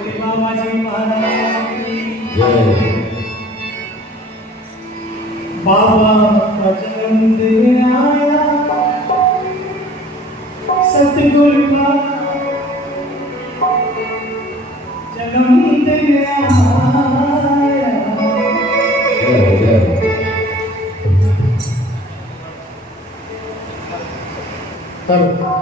श्री बाबा जी महाराज की जय। बाबा का जन्मदिन आया, सतगुरु का जन्मदिन आया। जय जय। तब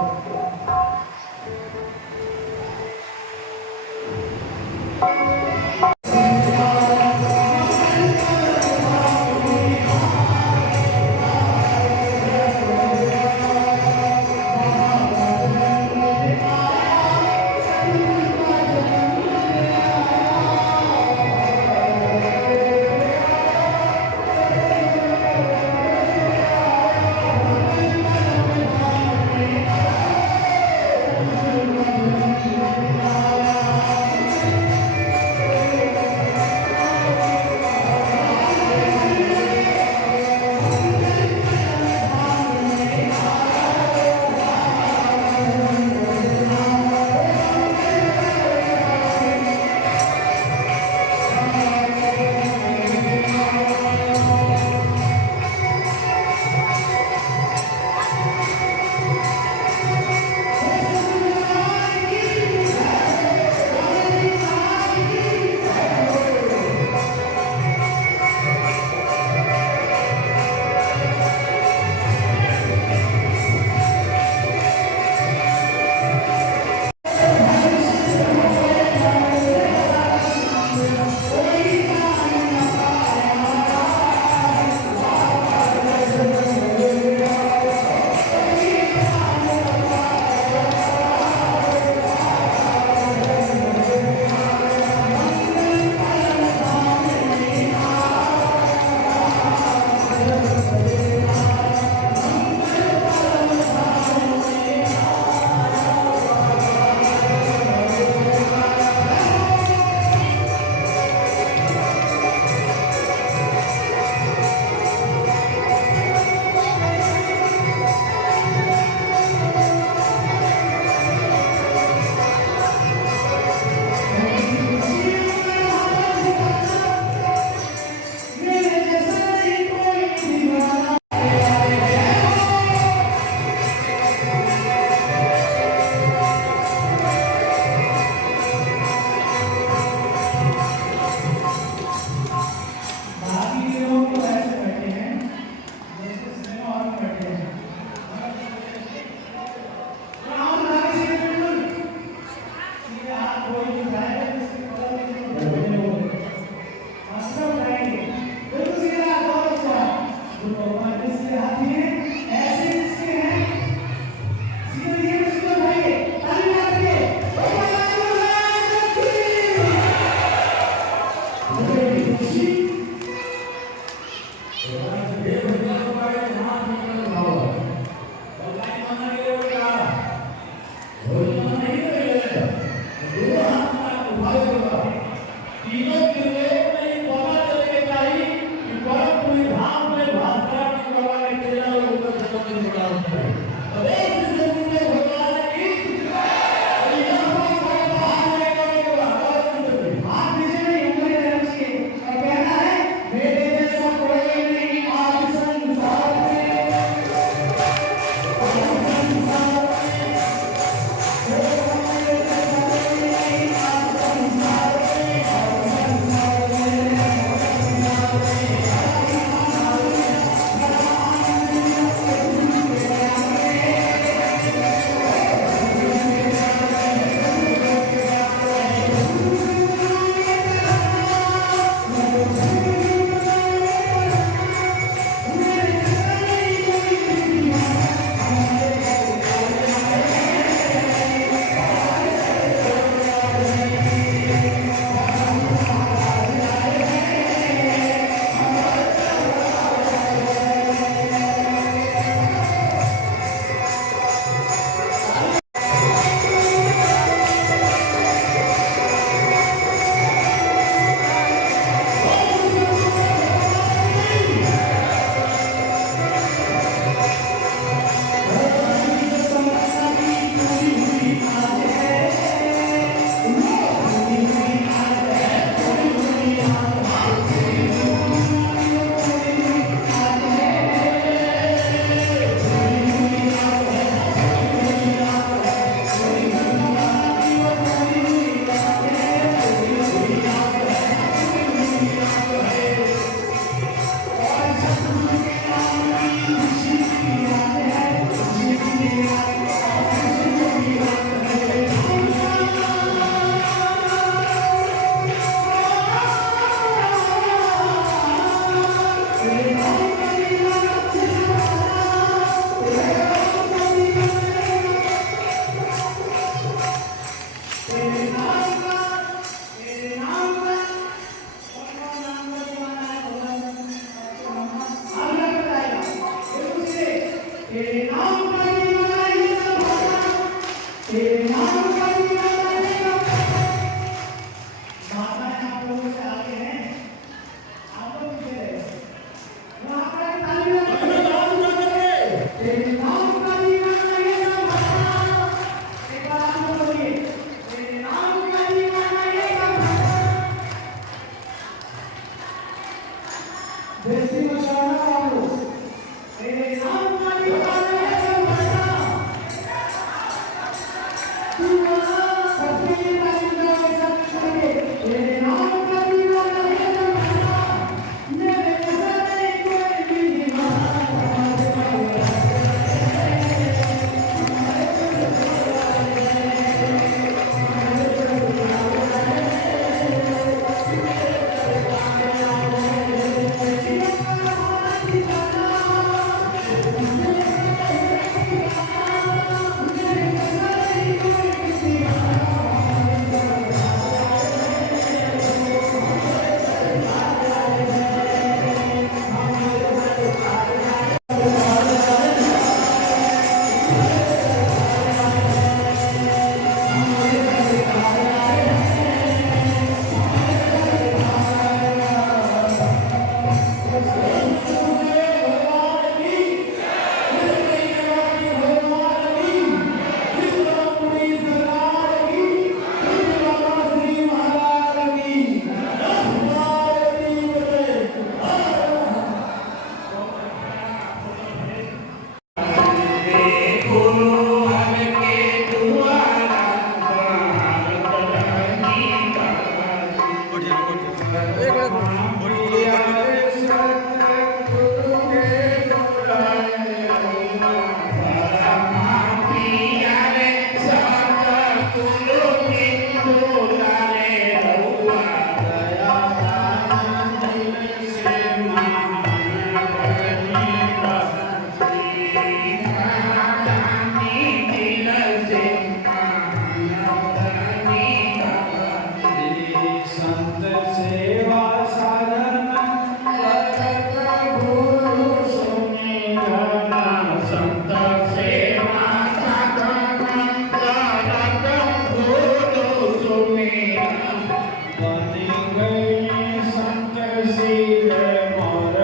बनी गई संत सीर मोर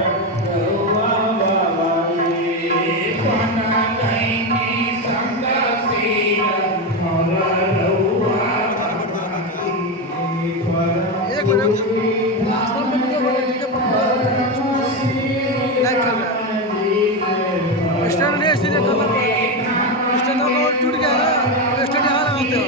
रहुआ बाबा जी बना गई संत सीर मोर रहुआ बाबा जी एक मिनट लास्ट में वीडियो लाइक कर रहा है स्टैंड नहीं सीधे करना पड़ेगा स्टैंड तो टूट गया ना स्टैंड यहाँ लगाते हो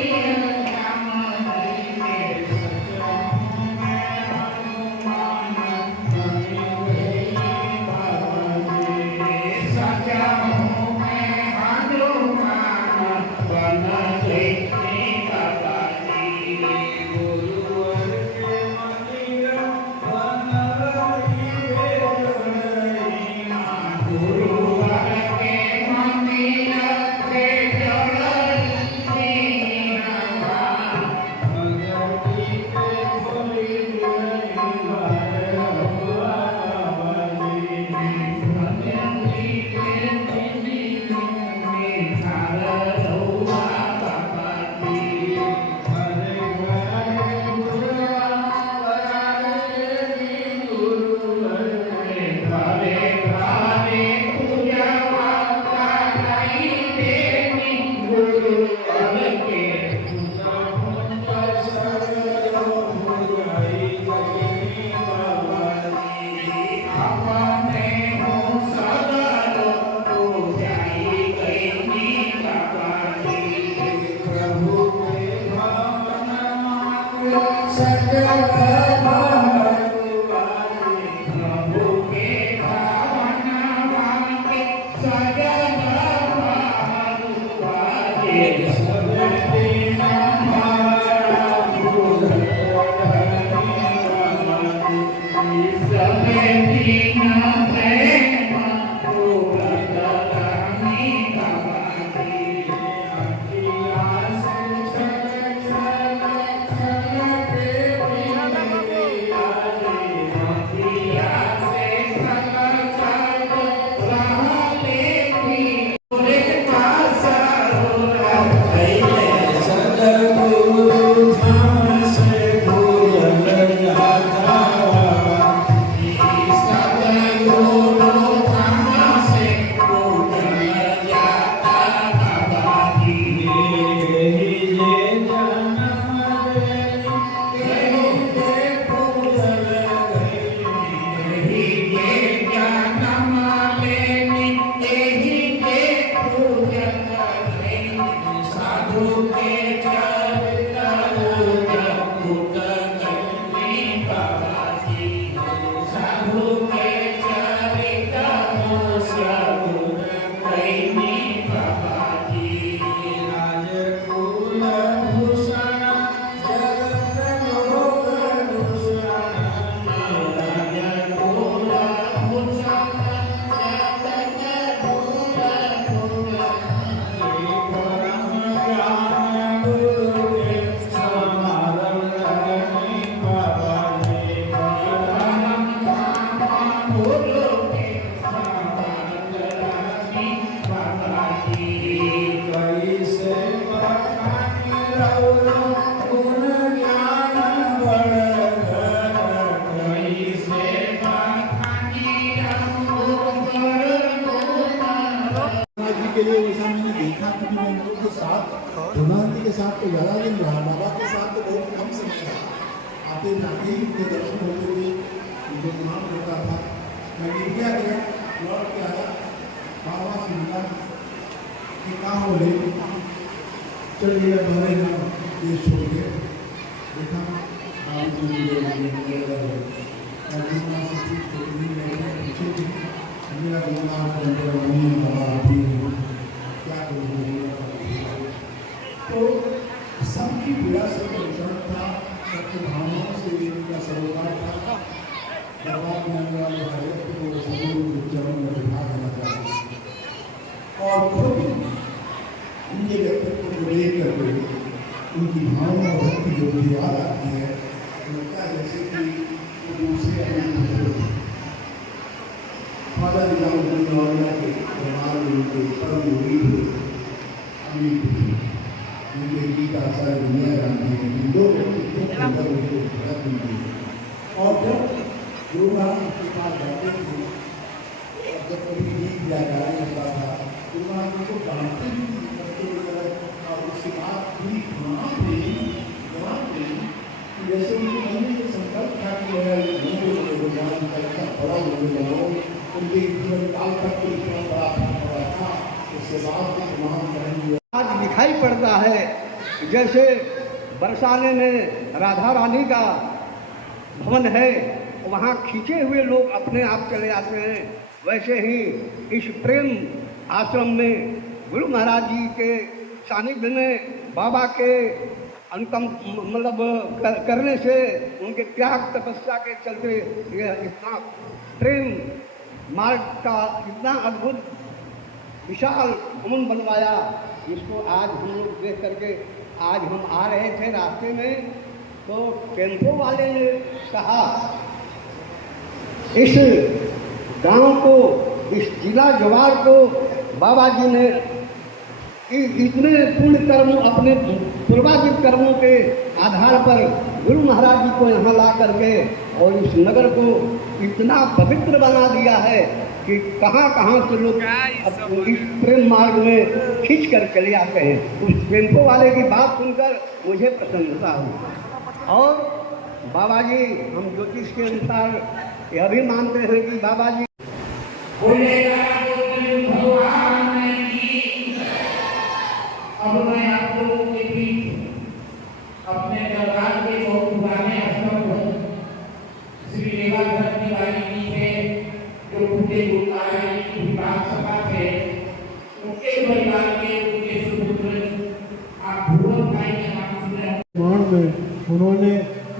के लिए वैसा मैंने देखा कि मैं उन लोगों के साथ धुनांती के साथ तो ज़्यादा दिन रहा, बाबा के साथ तो बहुत कम समय रहा। आते जाते ही उनके दर्शन होते हुए उनको नाम होता था। मैं इंडिया गया, लौट के आया, बाबा से मिला कि कहाँ बोले चलिए भरे ना देश छोड़ के देखा बाबू जी मेरा क्या तो सबकी पीड़ा से परेशान था, सबकी भावनाओं से इनका सरोकार था। बर्बाद होने वाले भारत को सदगुरु चरण में बिठा देना चाहिए और खुद उनके व्यक्तित्व को देख करके उनकी भावना और भक्ति जो भी याद आती है, लगता है जैसे कि दूसरे माता पिता के परिवार में उनके परम योगी थे, अमीर थे, उनके गीता सारी दुनिया जानती है। दो व्यक्तित्व दी। और जब गुरु महाराज के पास जाते थे और जब कभी गीत या गाने होता था गुरु महाराज को डांटते भी करते वगैरह और उसके बाद पूरी जवाब दें जैसे उनके मन में ये संकल्प था कि मेरा ये गुरु भगवान का इतना बड़ा गुरु बनाओ उनके जीवन काल तक कोई इतना बड़ा था था उसके बाद महान करेंगे। आज दिखाई पड़ता है जैसे बरसाने में राधा रानी का भवन है, वहाँ खींचे हुए लोग अपने आप चले आते हैं, वैसे ही इस प्रेम आश्रम में गुरु महाराज जी के सानिध्य में बाबा के अनुकम मतलब करने से उनके त्याग तपस्या के चलते यह इतना प्रेम मार्ग का इतना अद्भुत विशाल भवन बनवाया, जिसको आज हम लोग देख करके आज हम आ रहे थे रास्ते में तो टेम्पो वाले ने कहा इस गांव को इस जिला जवार को बाबा जी ने इतने पुण्य कर्म अपने पूर्वाजित कर्मों के आधार पर गुरु महाराज जी को यहाँ ला करके और इस नगर को इतना पवित्र बना दिया है कि कहाँ कहाँ से लोग इस प्रेम मार्ग में खींच कर चले आते हैं। उस टेम्पो वाले की बात सुनकर मुझे प्रसन्नता हुई। और बाबा जी हम ज्योतिष के अनुसार यह भी मानते हैं कि बाबा जी अब मैं आप लोगों के बीच अपने दरबार के बहुत पुराने अनुभव श्री रेवाधर तिवारी जी थे जो पूरे गुरुद्वारा की विभाग सभा थे, उनके परिवार के उनके सुपुत्र आप भूवन भाई के नाम सुने निर्माण में उन्होंने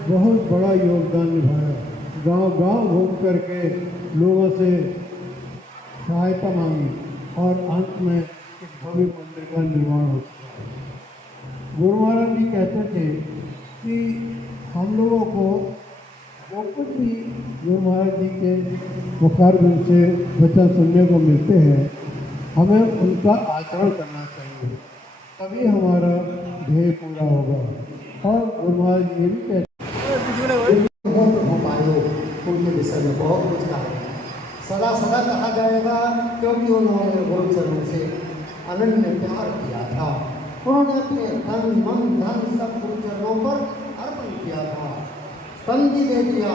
बहुत बड़ा योगदान निभाया। गांव घूम करके लोगों से सहायता मांगी और अंत में इस भव्य मंदिर का निर्माण हो सका। गुरु महाराज जी कहते थे कि हम लोगों को जो कुछ भी गुरु महाराज जी के मुखार से वचन सुनने को मिलते हैं हमें उनका आचरण करना चाहिए, तभी हमारा ध्येय पूरा होगा। और गुरु महाराज जी ये भी कहते उनके विषय में बहुत कुछ कहा सदा सदा कहा जाएगा क्योंकि उन्होंने गुरु चरणों से अनन्य प्यार किया था। उन्होंने अपने तन मन धन सब गुरु चरणों पर अर्पण किया था। तन भी दे दिया,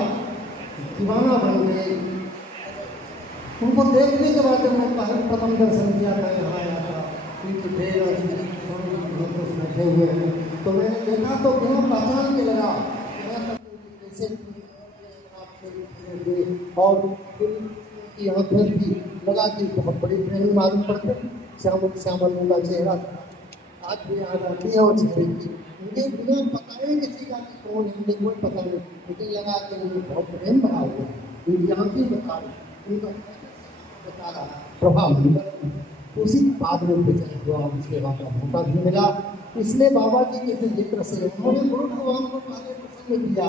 दीवाना बन गए। उनको देखने के बाद जब मैं प्रथम दर्शन किया था यहाँ आया था उनकी बैठे हुए हैं तो मैंने देखा तो बिना पहचान के लगा कैसे और की आंखें भी लगा कि बहुत बड़ी प्रेमी मालूम पड़ते श्यामल का चेहरा आज भी याद आती है और चेहरे की मुझे बिना बताए किसी का कि कौन है कोई पता नहीं, मुझे लगा कि मुझे बहुत प्रेम बना हुआ उनकी आंखें बता रही उनका बता रहा प्रभाव उसी बाद में सेवा का मौका भी मिला। इसलिए बाबा जी के जिक्र से उन्होंने गुरु भगवान को पहले प्रसन्न किया।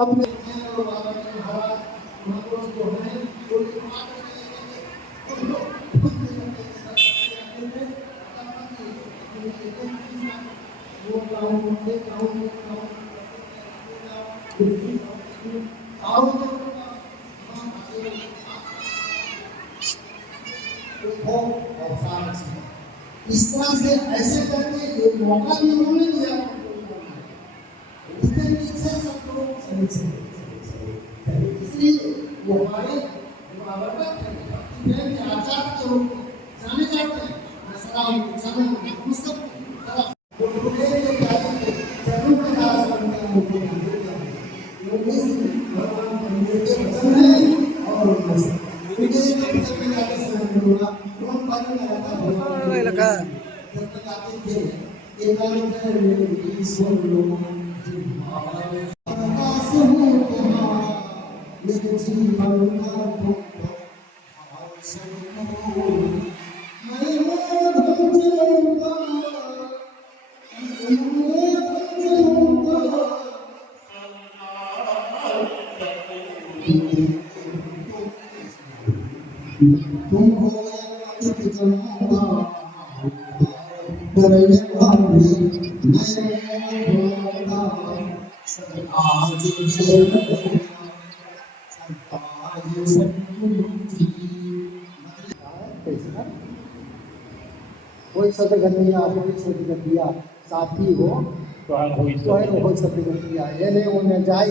अपने जो इस तरह से ऐसे करके जो मौका भी उन्होंने दिया उसके पीछे सब लोग इसलिए वो हमारे आचार के रूप में जाने जाते हैं। कोई सदगतिया कोई सदगतिया साथी हो तो हम हुई तो है वो सदगतिया ये नहीं उन्हें जाए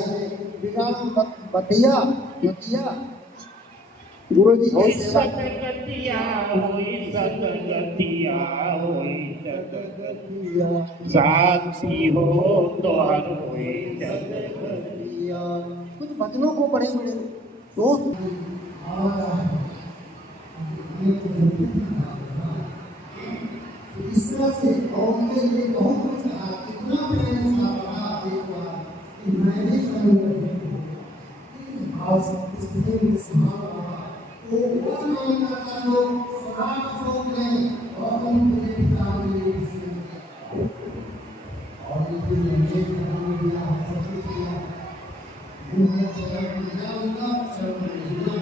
बिना बतिया बतिया गुरु जी होई की सेवा सतगतिया होई सतगतिया होई सदगतिया साथी हो तो हर होई सदगतिया कुछ भजनों को पढ़े बड़े तो इस तरह से कौम ने ये बहुत कुछ कहा कितना प्रेम था बड़ा देखा कि मैंने भाव से तो वो मान करता लोग स्वराज सोच रहे और उन मुझे पिता ने और इनके लिए काम दिया सब कुछ किया उन्होंने चरण दिया उनका चरण दिया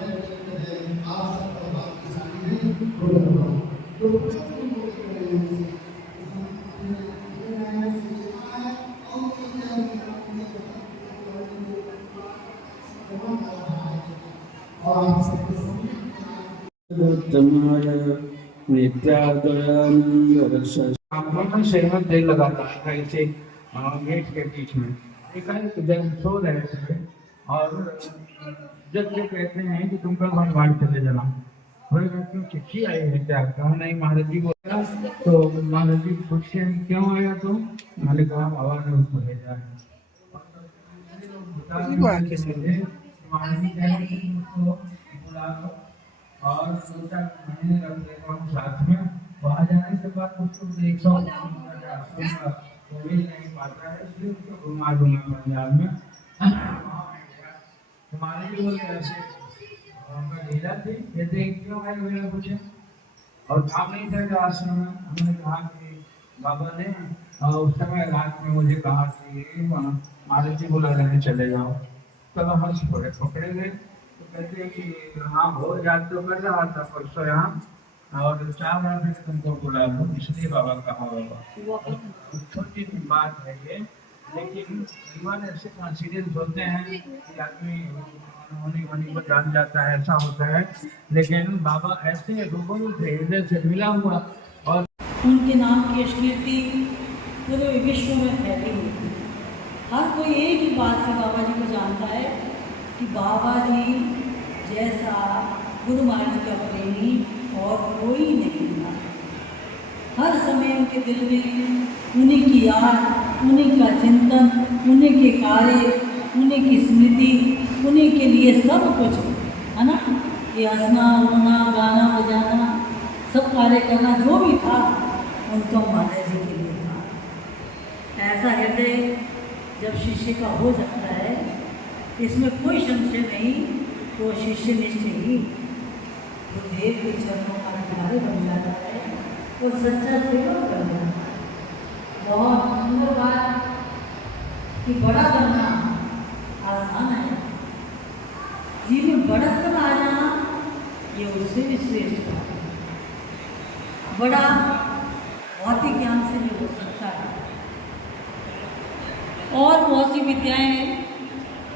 आप सब बात की सामने तो हम सेहत तेल लगाता है ऐसे गेट के बीच में एक जब सो रहे थे और जब ये कहते हैं कि तुम कल भगवान चले जाना क्यों चिट्ठी आई है क्या कहा नहीं महाराज जी बोला तो महाराज जी पूछते हैं क्यों आया तुम मैंने कहा बाबा ने उसको भेजा है महाराज जी कह रहे हैं उसको बुला लो और 2-4 महीने रख लेगा हम साथ में वहाँ जाने के बाद उसको 100 वो भी नहीं पाता है इसलिए उसको घुमा दूंगा पंजाब में हमारे भी बोले ऐसे ढीला थी कहते क्यों आए हुए पूछे और काम नहीं था आश्रम में हमने कहा कि बाबा ने उस समय रात में मुझे कहा कि महाराज जी बुला रहे चले जाओ चलो हंस पकड़े गए तो कहते हैं कि हाँ हो याद तो कर रहा था परसों यहाँ और 4 बार मैंने तुमको बुला लो इसलिए बाबा कहा बाबा छोटी सी बात है ये लेकिन जीवन ऐसे कॉन्फिडेंस होते हैं कि आदमी होनी को जान जाता है ऐसा होता है लेकिन बाबा ऐसे रूबरू थे हृदय से मिला हुआ और उनके नाम की स्मृति पूरे विश्व में फैली हुई थी। हर कोई एक ही बात से बाबा जी को जानता है कि बाबा जी जैसा गुरु महाराज का प्रेमी और कोई नहीं था। हर समय उनके दिल में उन्हीं की याद उन्हीं का चिंतन उन्हीं के कार्य उन्हीं की स्मृति उन्हीं के लिए सब कुछ है ना ये हंसना रोना गाना बजाना सब कार्य करना जो भी था उनको महाराज जी के लिए था। ऐसा हृदय जब शिष्य का हो जाता है इसमें कोई संशय नहीं तो शिष्य निश्चय ही गुरुदेव के चरणों का अधिकारी बन जाता है और सच्चा सेवक बन जाता है। बहुत सुंदर बात कि बड़ा बनना आसान है जीवन बढ़त आ जाना ये उससे भी श्रेष्ठ बात है। बड़ा भौतिक ज्ञान से भी हो सकता है और बहुत सी विद्याएं हैं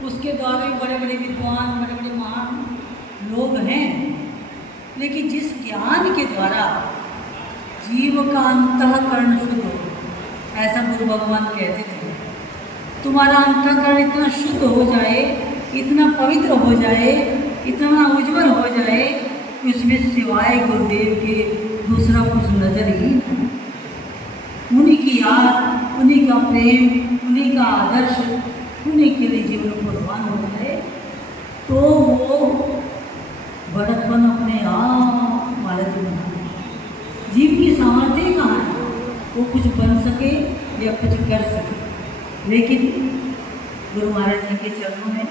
उसके द्वारा भी बड़े बड़े विद्वान बड़े बड़े महान लोग हैं लेकिन जिस ज्ञान के द्वारा जीव का अंतःकरण शुद्ध हो ऐसा गुरु भगवान कहते थे तुम्हारा अंतःकरण इतना शुद्ध हो जाए इतना पवित्र हो जाए इतना उज्जवल हो जाए कि उसमें सिवाय गुरुदेव के दूसरा कुछ नजर ही नहीं। उन्हीं की याद उन्हीं का प्रेम उन्हीं का आदर्श उन्हीं के लिए जीवन कुर्बान हो जाए तो वो बड़कपन अपने आप महाराज जी बना जीव की सामर्थ्य कहाँ है वो कुछ बन सके या कुछ कर सके लेकिन गुरु महाराज जी के चरणों में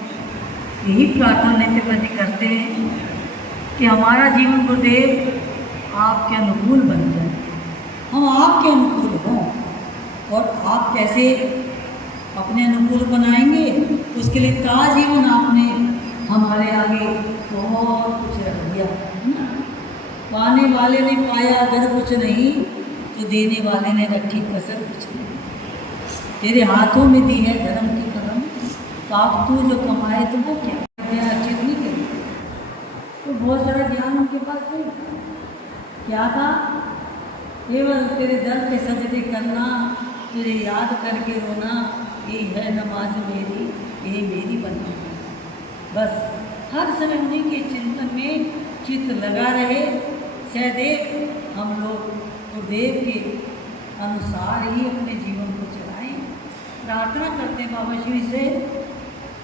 यही प्रार्थना नित्य प्रति करते हैं कि हमारा जीवन गुरुदेव आपके अनुकूल बन जाए हम आपके अनुकूल हों और आप कैसे अपने अनुकूल बनाएंगे उसके लिए ताजीवन आपने हमारे आगे बहुत कुछ रख दिया पाने वाले ने पाया अगर कुछ नहीं तो देने वाले ने रखी कसर कुछ नहीं तेरे हाथों में दी है धर्म की कदम तो आप तू जो कमाए तो वो क्या चित नहीं करी। तो बहुत सारा ज्ञान उनके पास नहीं था। क्या था? केवल तेरे दर पे सजदे करना, तुझे याद करके रोना, ये है नमाज मेरी, ये मेरी बनना। बस हर समय उन्हीं के चिंतन में चित्त लगा रहे। सदैव हम लोग गुरुदेव के अनुसार ही अपने जीवन को चलाएं। प्रार्थना करते हैं बाबा श्री से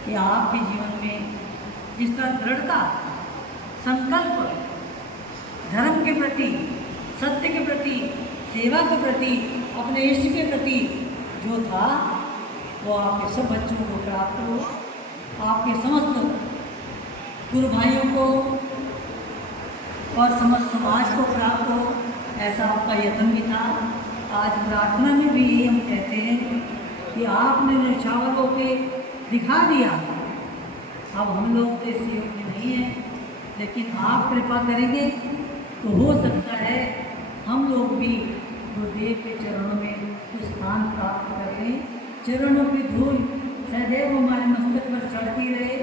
कि आपके जीवन में जिस तरह दृढ़ता, संकल्प, धर्म के प्रति, सत्य के प्रति, सेवा के प्रति, अपने इष्ट के प्रति जो था वो आपके सब बच्चों को प्राप्त हो, आपके समस्त गुरु भाइयों को और समस्त समाज को प्राप्त हो, ऐसा आपका यत्न भी था। आज प्रार्थना में भी यही हम कहते हैं कि आपने न्यौछावर होके दिखा दिया। अब हम लोग तो इस योग्य नहीं हैं, लेकिन आप कृपा करेंगे तो हो सकता है हम लोग भी गुरुदेव के चरणों में कुछ स्थान प्राप्त करें। चरणों की धूल सदैव हमारे मस्तक पर चढ़ती रहे,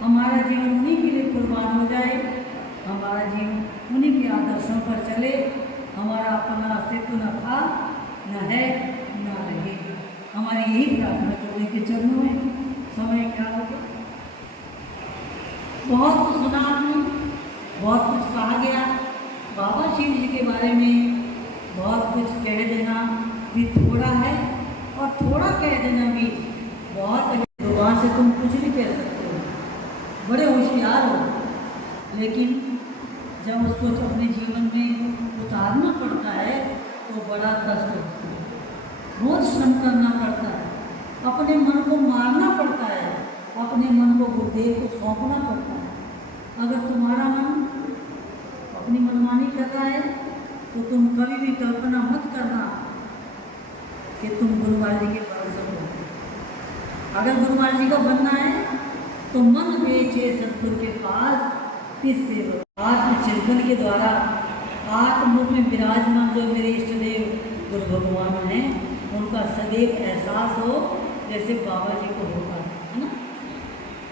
हमारा जीवन उन्हीं के लिए कुर्बान हो जाए, हमारा जीवन उन्हीं के आदर्शों पर चले। हमारा अपना अस्तित्व न था, न है, न रहे। हमारी यही प्रार्थना करने के चरणों में। समय क्या होगा? बहुत कुछ सुना आपने, बहुत कुछ कहा गया। बाबा शिव जी के बारे में बहुत कुछ कह देना भी थोड़ा है और थोड़ा कह देना भी बहुत है। भगवान से तुम कुछ नहीं कह सकते हो, बड़े होशियार हो, लेकिन जब उसको अपने जीवन में उतारना पड़ता है तो बड़ा कष्ट होता है। बहुत श्रम करना पड़ता है, अपने मन को मारना पड़ता है, अपने मन को गुरुदेव को सौंपना पड़ता है। अगर तुम्हारा मन अपनी मनमानी कर रहा है तो तुम कभी भी कल्पना मत करना कि तुम गुरु महाराज जी के भरोसे हो। अगर गुरु महाराज जी का बनना है तो मन बेचे सतगुरु के पास किससे? आत्मचिंतन के द्वारा आत्मरूप में विराजमान जो मेरे इष्ट देव गुरु भगवान हैं, उनका सदैव एहसास हो जैसे बाबा जी को होता है ना।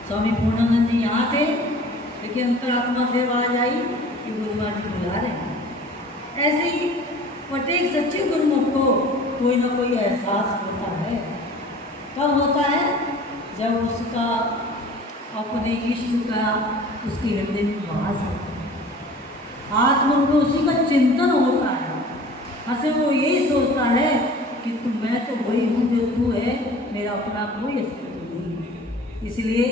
स्वामी पूर्णानंद जी यहाँ थे, लेकिन अंतरात्मा से आवाज आई कि गुरु महाराज जी बुला रहे हैं। ऐसे ही प्रत्येक सच्चे गुरुमुख को कोई ना कोई एहसास होता है। कब होता है? जब उसका अपने इष्ट का उसके हृदय में वास होता है, आत्मरूप में उसी का चिंतन होता है। हर से वो यही सोचता है कि मैं तो वही हूँ जो तू है, मेरा अपना कोई अस्तित्व नहीं है। इसलिए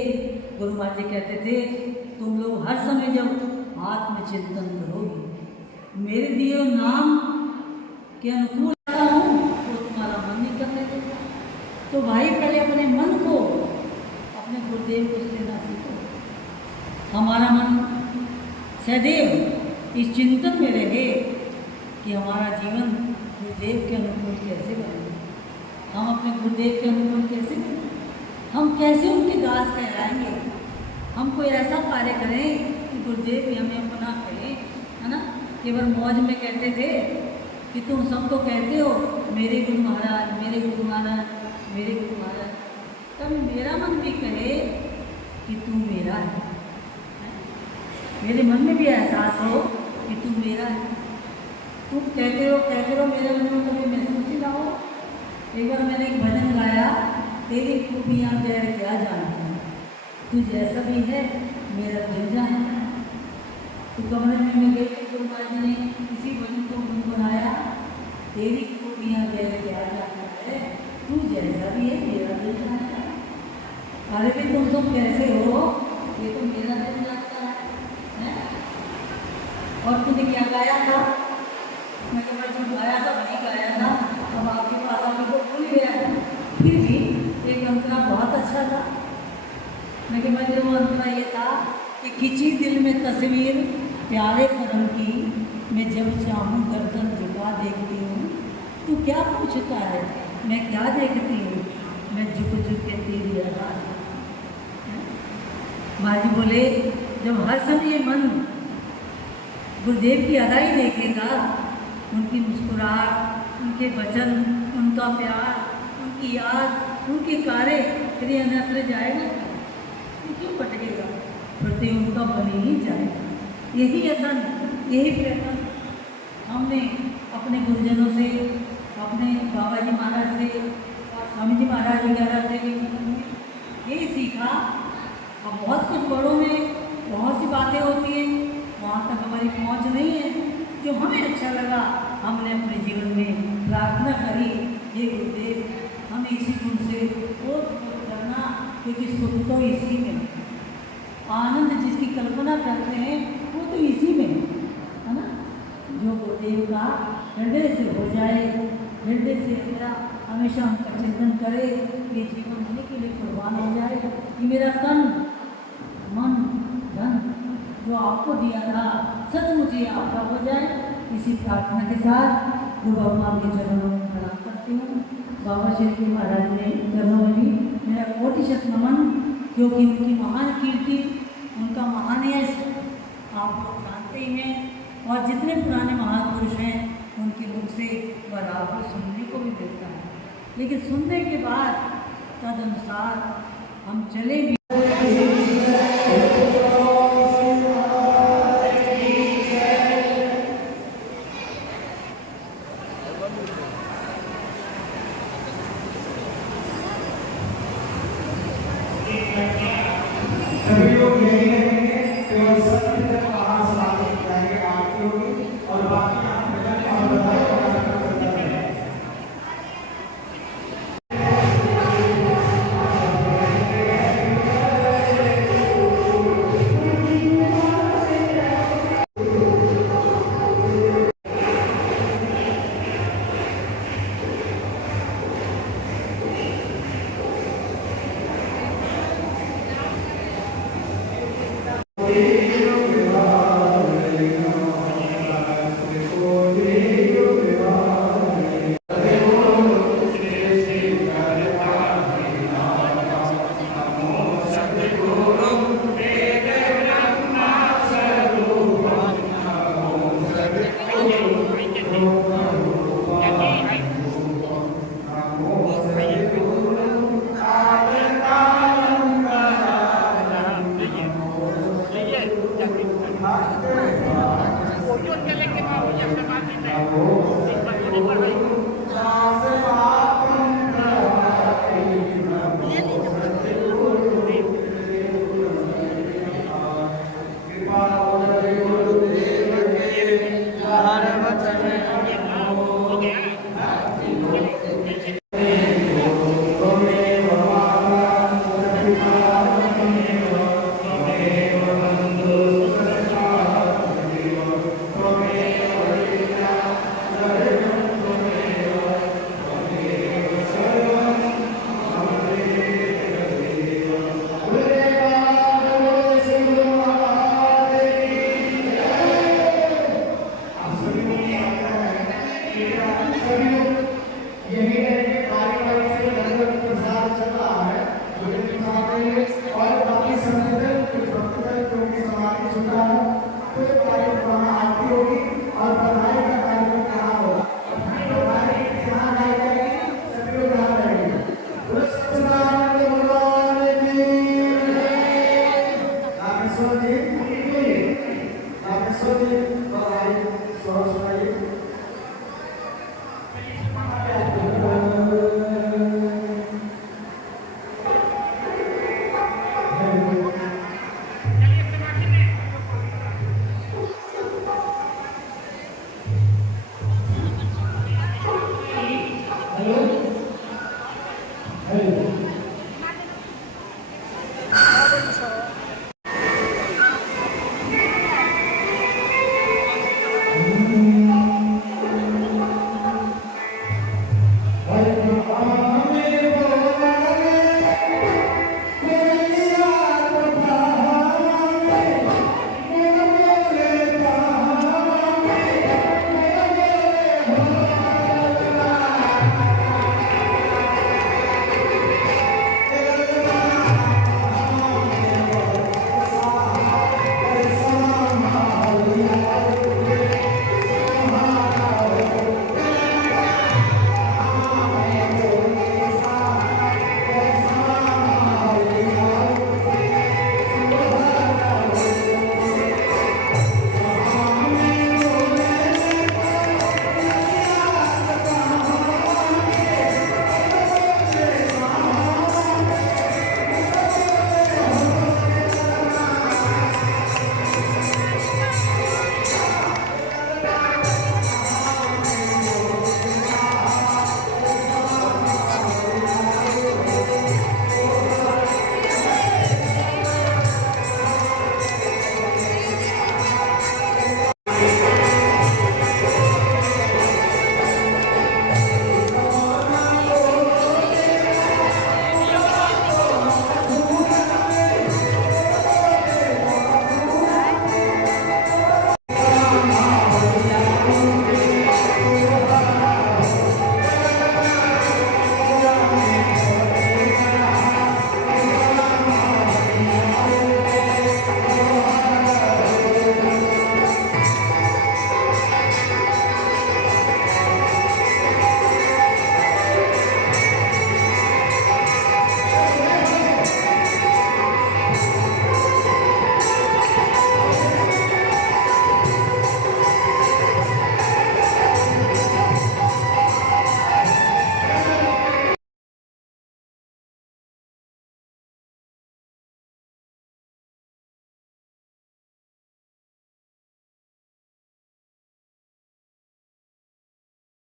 गुरु महाराज जी कहते थे, तुम लोग हर समय जब आत्मचिंतन करोगे, मेरे दिए नाम के अनुकूल हूँ तो तुम्हारा मन नहीं करने देगा। तो भाई पहले अपने मन को अपने गुरुदेव को देना सीखो। हमारा मन सदैव इस चिंतन में रहे कि हमारा जीवन गुरुदेव के अनुकूल कैसे बने, हम अपने गुरुदेव के अनुकूल कैसे बने, हम कैसे उनके दास कहलाएंगे। हम कोई ऐसा कार्य करें कि गुरुदेव भी हमें अपना कहें, है ना। केवल मौज में कहते थे कि तुम सबको कहते हो मेरे गुरु महाराज, मेरे गुरु महाराज, मेरे गुरु महाराज। तब मेरा मन भी कहे कि तू मेरा है, मेरे मन में भी एहसास हो कि तू मेरा है। तुम कहते हो मेरे मन में कभी महसूस ही ना हो। एक बार मैंने एक भजन गाया, तेरी खूबियाँ गैर क्या जानती हैं, तू जैसा भी है मेरा दिल जानता है। तो कमरे में मैं गई, गुरु महाराज ने किसी भजन को गुनगुनाया, तेरी खूबियाँ गैर क्या जानता है, तू जैसा भी है मेरा दिल जानता है। अरे भी तुम कैसे हो, ये तो मेरा दिल जानता है। और तूने क्या गाया था? मैं तो जो गाया था वही गाया था, अब आपके पास आके तो भूल गया। फिर भी एक अंतरा बहुत अच्छा था। लेकिन मैं वो अंतरा ये था कि खिंची दिल में तस्वीर प्यारे करम की, मैं जब चाहूँ गर्दन झुका देखती हूँ, तू क्या पूछता है मैं क्या देखती हूँ, मैं झुक झुक के तेरी अदा। महाराज बोले, जब हर समय ये मन गुरुदेव की अदाई देखेगा, उनकी मुस्कुराहट, उनके वचन, उनका प्यार, उनकी याद, उनके कार्य यदि अन्यत्र जाएगा तो क्यों भटकेगा? प्रति उनका बन ही जाएगा। यही यतन, यही प्रयत्न हमने अपने गुरुजनों से, अपने बाबा जी महाराज से और स्वामी जी महाराज वगैरह से भी यही सीखा। अब बहुत कुछ बड़ों में बहुत सी बातें होती हैं, वहाँ तक हमारी पहुँच नहीं है। जो हमें अच्छा लगा हमने अपने जीवन में प्रार्थना करी, ये गुरुदेव हमें इसी गुण से ओत करना, क्योंकि सुख तो इसी में है। आनंद जिसकी कल्पना करते हैं वो तो इसी में है ना। जो गुरुदेव का हृदय से हो जाए, हृदय से मेरा हमेशा उनका चिंतन करे, ये जीवन होने के लिए कुर्बान हो जाए कि मेरा तन मन धन जो आपको दिया था सचमुच ये आपका हो जाए। इसी प्रार्थना के साथ गुरु भगवान के चरणों में प्रणाम करती हूँ। बाबा श्री जी महाराज ने चरणों में भी मेरा कोटिशत नमन, क्योंकि उनकी महान कीर्ति, उनका महान यश आप लोग जानते ही हैं। और जितने पुराने महापुरुष हैं उनके मुख से बराबर सुनने को भी मिलता है, लेकिन सुनने के बाद तद अनुसार हम चले भी। सभी लोग यही रहेंगे, केवल सत्य तक आवाज बातें बताएंगे, आरती होगी और बाकी आप भजन और बधाई का कार्यक्रम चलता रहेगा।